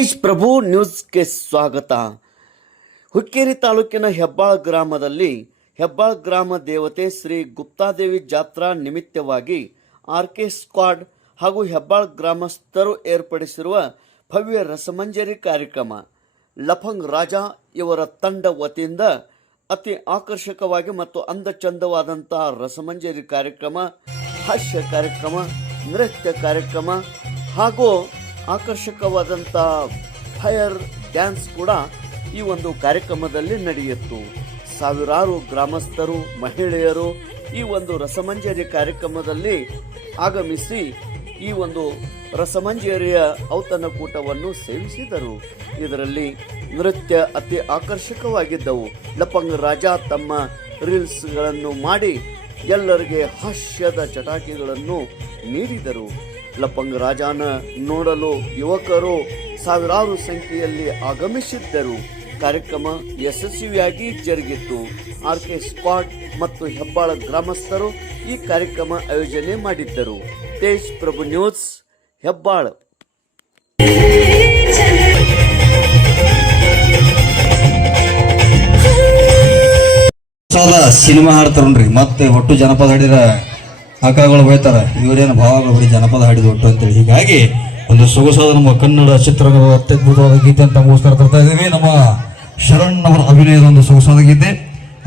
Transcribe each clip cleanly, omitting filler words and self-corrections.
ತೇಜ್ ಪ್ರಭು ನ್ಯೂಸ್ಗೆ ಸ್ವಾಗತ. ಹುಕ್ಕೇರಿ ತಾಲೂಕಿನ ಹೆಬ್ಬಾಳ ಗ್ರಾಮದಲ್ಲಿ ಹೆಬ್ಬಾಳ ಗ್ರಾಮ ದೇವತೆ ಶ್ರೀ ಗುಪ್ತಾದೇವಿ ಜಾತ್ರಾ ನಿಮಿತ್ತವಾಗಿ ಆರ್ಕೆ ಸ್ಕ್ವಾಡ್ ಹಾಗೂ ಹೆಬ್ಬಾಳ ಗ್ರಾಮಸ್ಥರು ಏರ್ಪಡಿಸಿರುವ ಭವ್ಯ ರಸಮಂಜರಿ ಕಾರ್ಯಕ್ರಮ ಲಫಂಗ್ ರಾಜ ಇವರ ತಂಡ ವತಿಯಿಂದ ಅತಿ ಆಕರ್ಷಕವಾಗಿ ಮತ್ತು ಅಂದಚಂದವಾದಂತಹ ರಸಮಂಜರಿ ಕಾರ್ಯಕ್ರಮ, ಹಾಸ್ಯ ಕಾರ್ಯಕ್ರಮ, ನೃತ್ಯ ಕಾರ್ಯಕ್ರಮ ಹಾಗೂ ಆಕರ್ಷಕವಾದಂಥ ಫೈರ್ ಡ್ಯಾನ್ಸ್ ಕೂಡ ಈ ಒಂದು ಕಾರ್ಯಕ್ರಮದಲ್ಲಿ ನಡೆಯಿತು. ಸಾವಿರಾರು ಗ್ರಾಮಸ್ಥರು, ಮಹಿಳೆಯರು ಈ ಒಂದು ರಸಮಂಜರಿ ಕಾರ್ಯಕ್ರಮದಲ್ಲಿ ಆಗಮಿಸಿ ಈ ಒಂದು ರಸಮಂಜರಿಯ ಔತಣಕೂಟವನ್ನು ಸೇವಿಸಿದರು. ಇದರಲ್ಲಿ ನೃತ್ಯ ಅತಿ ಆಕರ್ಷಕವಾಗಿದ್ದವು. ಲಫಂಗ್ ರಾಜ ತಮ್ಮ ರೀಲ್ಸ್ಗಳನ್ನು ಮಾಡಿ ಎಲ್ಲರಿಗೆ ಹಾಸ್ಯದ ಚಟಾಕಿಗಳನ್ನು ನೀಡಿದರು. ಲಫಂಗ್ ರಾಜನ ನೋಡಲು ಯುವಕರು ಸಾವಿರಾರು ಸಂಖ್ಯೆಯಲ್ಲಿ ಆಗಮಿಸಿದ್ದರು. ಕಾರ್ಯಕ್ರಮ ಯಶಸ್ವಿಯಾಗಿ ಜರುಗಿತು. ಆರ್ಕೆ ಸ್ಕ್ವಾಡ್ ಮತ್ತು ಹೆಬ್ಬಾಳ ಗ್ರಾಮಸ್ಥರು ಈ ಕಾರ್ಯಕ್ರಮ ಆಯೋಜನೆ ಮಾಡಿದ್ದರು. ತೇಜ್ ಪ್ರಭು ನ್ಯೂಸ್, ಹೆಬ್ಬಾಳ. ಸಿನಿಮಾ ಹಾಡ್ತಾರನ್ರಿ, ಮತ್ತೆ ಒಟ್ಟು ಜನಪದ ಹಾಡಿರ ಅಕ್ಕಗಳು ಬೈತಾರ, ಇವರೇನು ಭಾವಗಳು ಬರೀ ಜನಪದ ಹಾಡಿದ ಒಟ್ಟು ಅಂತೇಳಿ. ಹೀಗಾಗಿ ಒಂದು ಸೊಗಸಾದ ನಮ್ಮ ಕನ್ನಡ ಚಿತ್ರದ ಅತ್ಯದ್ಭುತವಾದ ಗೀತೆ ಅಂತ ಮುಗಿಸ್ತಾ ತರ್ತಾ ಇದ್ದೀವಿ. ನಮ್ಮ ಶರಣ್ ಅವರ ಅಭಿನಯದ ಒಂದು ಸೊಗಸಾದ ಗೀತೆ.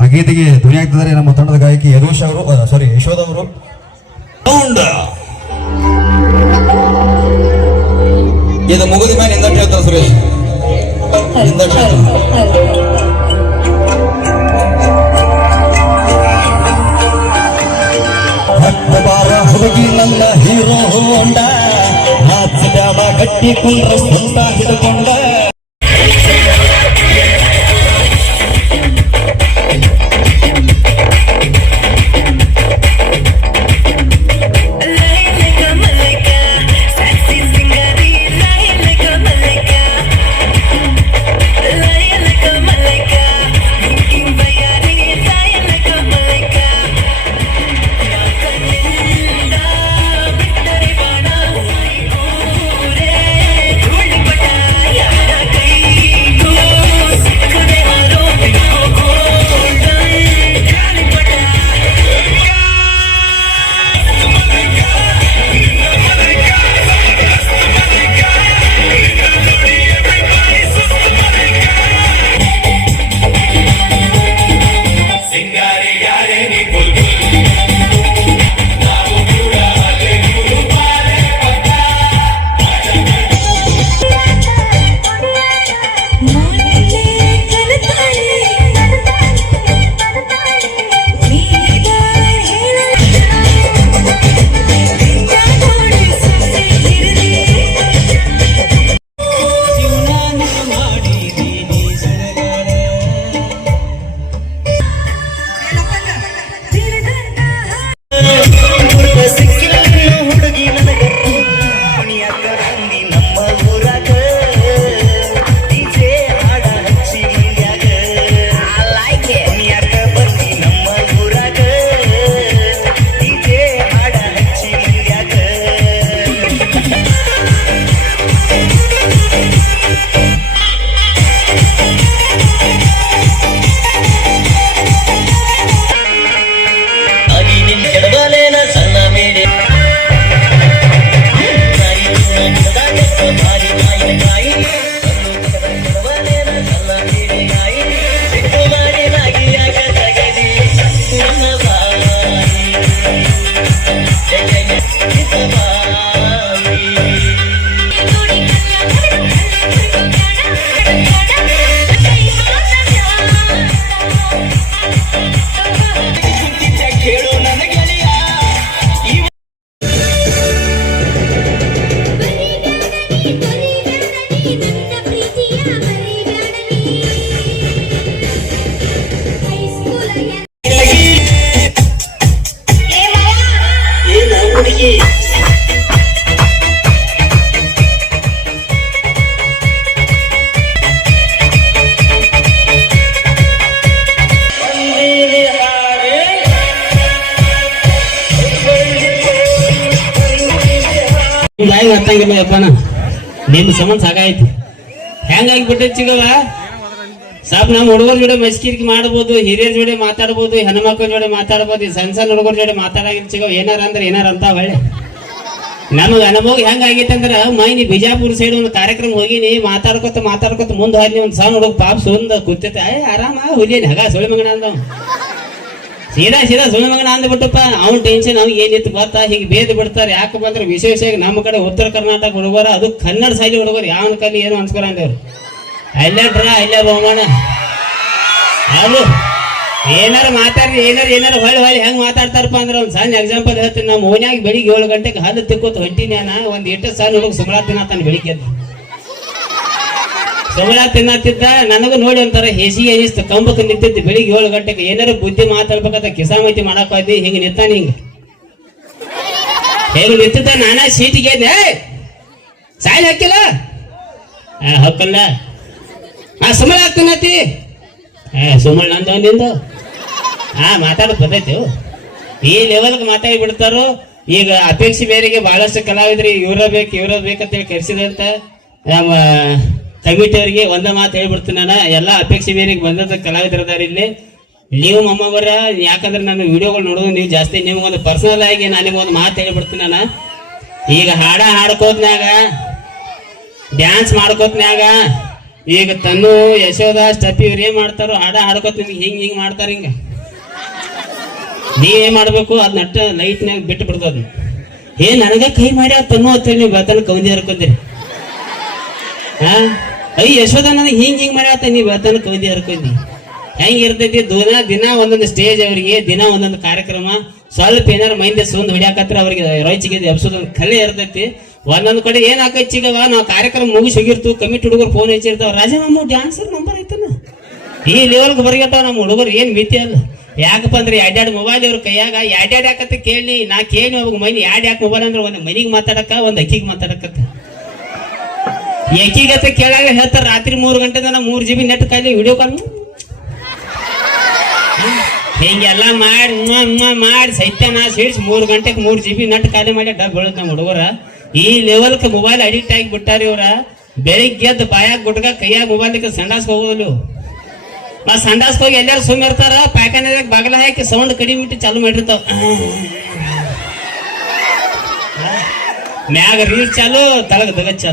ಆ ಗೀತೆಗೆ ಧ್ವನಿ ಆಗ್ತಿದ್ದಾರೆ ನಮ್ಮ ತಂಡದ ಗಾಯಕಿ ಯಶೋಧ ಅವರು. ಇದು ಮುಗಿದ ಮೇಲೆ ಹಿಂದಟ್ಟು ಹೇಳ್ತಾರೆ ಸುರೇಶ್, ಹಿಂದಟ್ಟು ಹೇಳ್ತಾರೆ. ಹುಡುಗಿ ನನ್ನ ಹೀರೋ ಹೋಂಡ, ಹಾಸ್ಯದ ಕಟ್ಟಿಕೊಂಡ್ರ ಸ್ವಂತ ಹಿಡ್ಕೊಂಡ. ಹತ್ತಂಗಿಲ್ಲ ಯಪ್ಪನ, ನಿನ್ನ ಸಂಬಂಧ ಸಾಕಾಯ್ತು. ಹೆಂಗಾಗಿ ಬಿಟ್ಟೈತಿ ಚಿಗವ ಸಾಬ್ ನಮ್ಮ ಹುಡುಗರ ಜೋಡಿ ಮಸ್ಕಿರಿಕೆ ಮಾಡ್ಬೋದು, ಹಿರಿಯರ ಜೋಡಿ ಮಾತಾಡ್ಬೋದು, ಹೆಣ್ಮಕ್ಳ ಜೋಡಿ ಮಾತಾಡ್ಬೋದು, ಈ ಸಣ್ಣ ಸಣ್ಣ ಹುಡುಗರ ಜೋಡಿ ಮಾತಾಡಂಗಿಲ್ಲ ಚಿಗವ. ಏನಾರ ಅಂದ್ರೆ ಏನಾರ ಅಂತ ಒಳ್ಳೆ ನಮಗೆ ಅನುಭವ ಹೆಂಗಾಗೈತೆ ಅಂದ್ರೆ ಮೈನಿ ಬಿಜಾಪುರ ಸೈಡ್ ಒಂದು ಕಾರ್ಯಕ್ರಮ ಹೋಗಿನಿ, ಮಾತಾಡ್ಕೊತ ಮುಂದೆ ಹೋದ್ನಿ. ಒಂದು ಸಣ್ಣ ಹುಡುಗ ಪಾಪ ಸುಂದ ಕೂತೈತೆ, ಆರಾಮ ಹುಲಿಯನ್ ಹಗ ಸುಳಿ ಮಗನ ಅಂದ. ಸೀದಾ ಸುಳಿ ಮಗನ ಅಂದ್ಬಿಟ್ಟಪ್ಪ. ಅವ್ನ ಟೆನ್ಷನ್ ಅವ್ನಿಗೆ ಏನಿತ್ತು ಗೊತ್ತಾ, ಹೀಗೆ ಬೇದ್ ಬಿಡ್ತಾರೆ. ಯಾಕೆ ಬಂದ್ರೆ ವಿಶೇಷವಾಗಿ ನಮ್ಮ ಕಡೆ ಉತ್ತರ ಕರ್ನಾಟಕ ಹುಡುಗರ, ಅದು ಕನ್ನಡ ಶೈಲಿ ಹುಡುಗರು, ಯಾವನ ಕಲಿ ಏನು ಅನ್ಸ್ಕೊಳ ಅಂದೇವ್ರು. ಅಲ್ಲೇ ಬಹುಮಾನ ಅದು ಏನಾರ ಮಾತಾಡ್ರಿ, ಏನಾರ ಹೊಳ್ಳಿ ಹೆಂಗ್ ಮಾತಾಡ್ತಾರಪ್ಪ ಅಂದ್ರೆ ಒಂದು ಸಣ್ಣ ಎಕ್ಸಾಂಪಲ್ ಹೇಳ್ತೀನಿ. ನಮ್ಮ ಓನ್ಯಾಗ ಬೆಳಿಗ್ಗೆ 7 ಗಂಟೆಗೆ ಹಲ್ಲು ತಿಕ್ಕೋತ ಹೊಂಟಿನಿ. ಒಂದು 8 ಸಾಲ ಹುಡುಗ ಸುಮಳ ತಿನ್ನತಾನ ಬೆಳಿಗ್ಗೆ ಎದ್ದು. ಸುಮಳ ತಿನ್ನತ್ತಿದ್ದ, ನನಗೂ ನೋಡಿ ಒಂಥರ ಹೆಸಿಗೆ ಅನಿಸ್ತು. ಕಂಬಕ್ಕೆ ನಿಂತಿದ್ದು ಬೆಳಿಗ್ಗೆ 7 ಗಂಟೆಗೆ. ಏನಾರ ಬುದ್ಧಿ ಮಾತಾಡ್ಬೇಕಂತ ಕಿಸಾಮತಿ ಮಾಡಕ್ ಹೋದ್ನಿ. ಹಿಂಗೆ ನಿಂತಾನ, ಹೇಗೆ ನಿಂತಿದ್ದ. ನಾನಾ ಸೀಟಿಗೆ ಎದ್ದೆ, ಸಾಯಿಲ್ ಹಾಕಿಲ್ಲ ಹಾಕಲ್ಲ ಸುಮಳ ಆಗ್ತಾನತಿ. ಸುಮಳ್ ನಂದು ಮಾತಾಡೋದು ಬರ್ತೈತಿ. ಈ ಲೆವೆಲ್ಗೆ ಮಾತಾಡಿ ಬಿಡ್ತಾರೋ. ಈಗ ಅಪೇಕ್ಷೆ ಬೇರೆಗೆ ಬಹಳಷ್ಟು ಕಲಾವಿದ್ರಿ ಇವ್ರ ಬೇಕಂತೇಳಿ ಕರೆಸಿದಂತ ನಮ್ಮ ಕಮಿಟಿ ಅವರಿಗೆ ಒಂದ ಮಾತು ಹೇಳ್ಬಿಡ್ತೀನಿ. ನಾನು ಎಲ್ಲ ಅಪೇಕ್ಷೆ ಬೇರೆಗೆ ಬಂದಂತ ಕಲಾವಿದರದಾರ ಇಲ್ಲಿ. ನೀವು ಮಮ್ಮವರ, ಯಾಕಂದ್ರೆ ನಾನು ವಿಡಿಯೋಗಳು ನೋಡೋದು ನೀವು ಜಾಸ್ತಿ. ನಿಮ್ಗೊಂದು ಪರ್ಸನಲ್ ಆಗಿ ನನಗೊಂದು ಮಾತು ಹೇಳ್ಬಿಡ್ತೀನಿ. ನಾನು ಈಗ ಹಾಡ್ಕೋತ್ನ್ಯಾಗ, ಡ್ಯಾನ್ಸ್ ಮಾಡ್ಕೋತ್ನ್ಯಾಗ, ಈಗ ತನ್ನು ಯಶೋದ ಸ್ಟೆಪ್ ಇವ್ರು ಏನ್ ಮಾಡ್ತಾರೋ ಹಾಡ್ಕೋತ ನಿಮ್ಗೆ ಹಿಂಗ್ ಮಾಡ್ತಾರ. ಹಿಂಗ ನೀವ್ ಏನ್ ಮಾಡ್ಬೇಕು, ಅದ್ ನಟ್ಟ ಲೈಟ್ನಾಗ ಬಿಟ್ಟು ಬಿಡ್ತದ. ನನಗ ಕೈ ಮಾಡಿ ತನ್ನು ಅಂತೇಳಿ ನೀವು ಬೆಳತನ ಕೌಂದಿ ಹರ್ಕೊಂತೀರಿ. ಯಶೋದ ನನಗೆ ಹಿಂಗ್ ಮಾಡ್ಯಾತ, ನೀವು ಬೆಳತನ ಕೌಂದಿ ಹರ್ಕೊಂಡಿ. ಹೆಂಗಿರ್ತೈತಿ ದಿನ ಒಂದೊಂದು ಸ್ಟೇಜ್, ಅವ್ರಿಗೆ ದಿನ ಒಂದೊಂದು ಕಾರ್ಯಕ್ರಮ. ಸ್ವಲ್ಪ ಏನಾರ ಮೈಂದ ಸುಂದ್ ಹೊಡ್ಯಾಕತ್ರ ಅವ್ರಿಗೆ ರೊಚ್ಚಿಗೆ ಎಬ್ಸೋದ್ ಕಲೆ ಇರ್ತೈತಿ. ಒಂದೊಂದ್ ಕಡೆ ಏನ್ ಹಾಕೈತಿ ಚಿಗವ, ನಾವು ಕಾರ್ಯಕ್ರಮ ಮುಗಿಸಿ ಹೋಗಿರ್ತು, ಕಮಿಟಿ ಹುಡುಗರು ಫೋನ್ ಹಚ್ಚಿರ್ತಾವ, ರಾಜಮ್ಮ ಡ್ಯಾನ್ಸರ್ ನಂಬರ್ ಐತನ. ಈ ಲೆವೆಲ್ಗೆ ಬರಗಟ್ಟಾವ ನಮ್ಮ ಹುಡುಗರು. ಏನ್ ಮಿತಿ ಅಲ್ಲ. ಯಾಕಪ್ಪ ಅಂದ್ರೆ 2 ಮೊಬೈಲ್ ಇವ್ರ ಕೈಯಾಗ. ಯಾಕತ್ತ ಕೇಳಿ ನಾ ಕೇಳಿ ಅವಾಗ ಮೈನಿ ಯಾಕೆ ಮೊಬೈಲ್ ಅಂದ್ರೆ ಒಂದು ಮನಿಗೆ ಮಾತಾಡಕ, ಒಂದು ಅಕ್ಕಿಗೆ ಮಾತಾಡಕತ್ತ. ಎಕ್ಕಿಗತ್ತ ಕೇಳಾಗ ಹೇಳ್ತಾರ, ರಾತ್ರಿ 3 ಗಂಟೆ ತನ 3 GB ನೆಟ್ ಕಾಲಿ ವಿಡಿಯೋ ಕಾಲ್ ಹಿಂಗೆಲ್ಲ ಮಾಡಿ ಸೈತ್ಯನ ಸೇರಿಸಿ 3 ಗಂಟೆಗೆ 3 GB ನೆಟ್ ಖಾಲಿ ಮಾಡಿ ಡಬ್ ಬೆಳದ್ ನಮ್ಮ ಹುಡುಗರ. ಈ ಲೆವೆಲ್ಗೆ ಮೊಬೈಲ್ ಅಡಿಕ್ಟ್ ಆಗಿ ಬಿಟ್ಟಾರ ಇವ್ರ. ಬೆಳಿಗ್ಗೆ ಎದ್ದು ಬಾಯಾಗ ಗುಟ್ಗ ಕೈಯಾಗ ಮೊಬೈಲ್ ಸಂಡಾಸ್ಗೆ ಹೋಗೋದಿಲ್ಲ. ಸಂಡಾಸ್ಗೆ ಹೋಗಿ ಎಲ್ಲಾರು ಸುಮ್ಮ ಇರ್ತಾರ. ಪ್ಯಾಕನ್ಯಾಗ ಬಾಗಲ ಹಾಕಿ ಸೌಂಡ್ ಕಡಿಮೆ ಇಟ್ಟು ಚಾಲು ಮಾಡಿರ್ತಾವ. ಮ್ಯಾಗ ರೀಲ್ ಚಾಲು, ತಳಗ ದಗ ಚಾಲು.